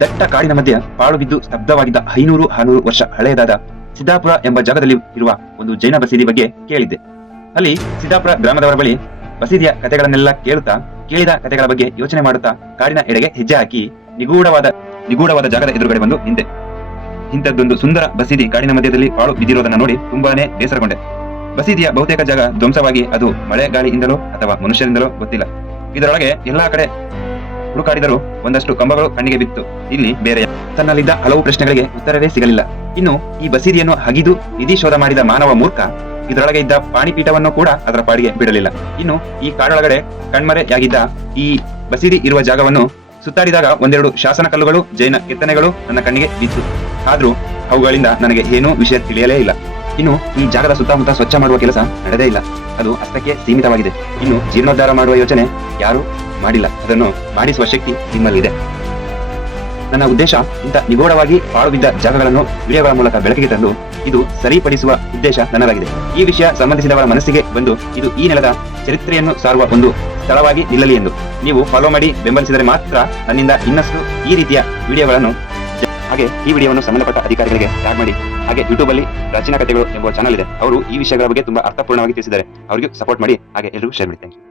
ದಟ್ಟ ಕಾಡಿನ ಮಧ್ಯೆ ಪಾಳು ಬಿದ್ದು ಸ್ತಬ್ಧವಾಗಿದ್ದ ಐನೂರು ಆರುನೂರು ವರ್ಷ ಹಳೆಯದಾದ ಸಿದ್ದಾಪುರ ಎಂಬ ಜಾಗದಲ್ಲಿ ಇರುವ ಒಂದು ಜೈನ ಬಸೀದಿ ಬಗ್ಗೆ ಕೇಳಿದ್ದೆ. ಅಲ್ಲಿ ಸಿದ್ದಾಪುರ ಗ್ರಾಮದವರ ಬಳಿ ಬಸೀದಿಯ ಕಥೆಗಳನ್ನೆಲ್ಲ ಕೇಳುತ್ತಾ, ಕೇಳಿದ ಕಥೆಗಳ ಬಗ್ಗೆ ಯೋಚನೆ ಮಾಡುತ್ತಾ ಕಾಡಿನ ಎಡೆಗೆ ಹೆಜ್ಜೆ ಹಾಕಿ ನಿಗೂಢವಾದ ನಿಗೂಢವಾದ ಜಾಗದ ಎದುರುಗಡೆ ಬಂದು ನಿಂತೆ. ಇಂಥದ್ದೊಂದು ಸುಂದರ ಬಸೀದಿ ಕಾಡಿನ ಮಧ್ಯದಲ್ಲಿ ಪಾಳು ಬಿದ್ದಿರೋದನ್ನ ನೋಡಿ ತುಂಬಾನೇ ಬೇಸರಗೊಂಡೆ. ಬಸೀದಿಯ ಬಹುತೇಕ ಜಾಗ ಧ್ವಂಸವಾಗಿ ಅದು ಮಳೆ ಗಾಳಿಯಿಂದಲೋ ಅಥವಾ ಮನುಷ್ಯರಿಂದಲೋ ಗೊತ್ತಿಲ್ಲ. ಇದರೊಳಗೆ ಎಲ್ಲಾ ಕಡೆ ಹುಡುಕಾಡಿದರೂ ಒಂದಷ್ಟು ಕಂಬಗಳು ಕಣ್ಣಿಗೆ ಬಿತ್ತು. ಇಲ್ಲಿ ಬೇರೆ ತನ್ನಲ್ಲಿದ್ದ ಹಲವು ಪ್ರಶ್ನೆಗಳಿಗೆ ಉತ್ತರವೇ ಸಿಗಲಿಲ್ಲ. ಇನ್ನು ಈ ಬಸೀದಿಯನ್ನು ಹಗಿದು ನಿಧಿ ಶೋಧ ಮಾಡಿದ ಮಾನವ ಮೂರ್ಖ, ಇದರೊಳಗೆ ಇದ್ದ ಪಾಣಿಪೀಠವನ್ನು ಕೂಡ ಅದರ ಪಾಡಿಗೆ ಬಿಡಲಿಲ್ಲ. ಇನ್ನು ಈ ಕಾಡೊಳಗಡೆ ಕಣ್ಮರೆಯಾಗಿದ್ದ ಈ ಬಸೀದಿ ಇರುವ ಜಾಗವನ್ನು ಸುತ್ತಾಡಿದಾಗ ಒಂದೆರಡು ಶಾಸನ ಕಲ್ಲುಗಳು, ಜೈನ ಕೆತ್ತನೆಗಳು ನನ್ನ ಕಣ್ಣಿಗೆ ಬಿತ್ತು. ಆದ್ರೂ ಅವುಗಳಿಂದ ನನಗೆ ಏನೂ ವಿಷಯ ತಿಳಿಯಲೇ ಇಲ್ಲ. ಇನ್ನು ಈ ಜಾಗದ ಸುತ್ತಮುತ್ತ ಸ್ವಚ್ಛ ಮಾಡುವ ಕೆಲಸ ನಡೆದೇ ಇಲ್ಲ. ಅದು ಅಷ್ಟಕ್ಕೆ ಸೀಮಿತವಾಗಿದೆ. ಇನ್ನು ಜೀರ್ಣೋದ್ಧಾರ ಮಾಡುವ ಯೋಚನೆ ಯಾರು ಮಾಡಿಲ್ಲ. ಅದನ್ನು ಮಾಡಿಸುವ ಶಕ್ತಿ ನಿಮ್ಮಲ್ಲಿದೆ. ನನ್ನ ಉದ್ದೇಶ ಇಂಥ ನಿಗೂಢವಾಗಿ ಪಾಳುಬಿದ್ದ ಜಾಗಗಳನ್ನು ವಿಡಿಯೋಗಳ ಮೂಲಕ ಬೆಳಕಿಗೆ ತಂದು ಇದು ಸರಿಪಡಿಸುವ ಉದ್ದೇಶ ನನ್ನದಾಗಿದೆ. ಈ ವಿಷಯ ಸಂಬಂಧಿಸಿದವರ ಮನಸ್ಸಿಗೆ ಬಂದು ಇದು ಈ ನೆಲದ ಚರಿತ್ರೆಯನ್ನು ಸಾರುವ ಒಂದು ಸ್ಥಳವಾಗಿ ನಿಲ್ಲಲಿ ಎಂದು. ನೀವು ಫಾಲೋ ಮಾಡಿ ಬೆಂಬಲಿಸಿದರೆ ಮಾತ್ರ ನನ್ನಿಂದ ಇನ್ನಷ್ಟು ಈ ರೀತಿಯ ವಿಡಿಯೋಗಳನ್ನು ಹಾಗೆ ಈ ವಿಡಿಯೋವನ್ನು ಸಂಬಂಧಪಟ್ಟ ಅಧಿಕಾರಿಗಳಿಗೆ ಟ್ಯಾಗ್ ಮಾಡಿ. ಹಾಗೆ ಯೂಟ್ಯೂಬ್ ಅಲ್ಲಿ ಪ್ರಾಚೀನ ಕಥೆಗಳು ಎಂಬ ಚಾನಲ್ ಇದೆ. ಅವರು ಈ ವಿಷಯಗಳ ಬಗ್ಗೆ ತುಂಬಾ ಅರ್ಥಪೂರ್ಣವಾಗಿ ತಿಳಿಸಿದ್ದಾರೆ. ಅವರಿಗೂ ಸಪೋರ್ಟ್ ಮಾಡಿ. ಹಾಗೆ ಎಲ್ಲರಿಗೂ ಶೇರ್ ಮಾಡಿ. Thank you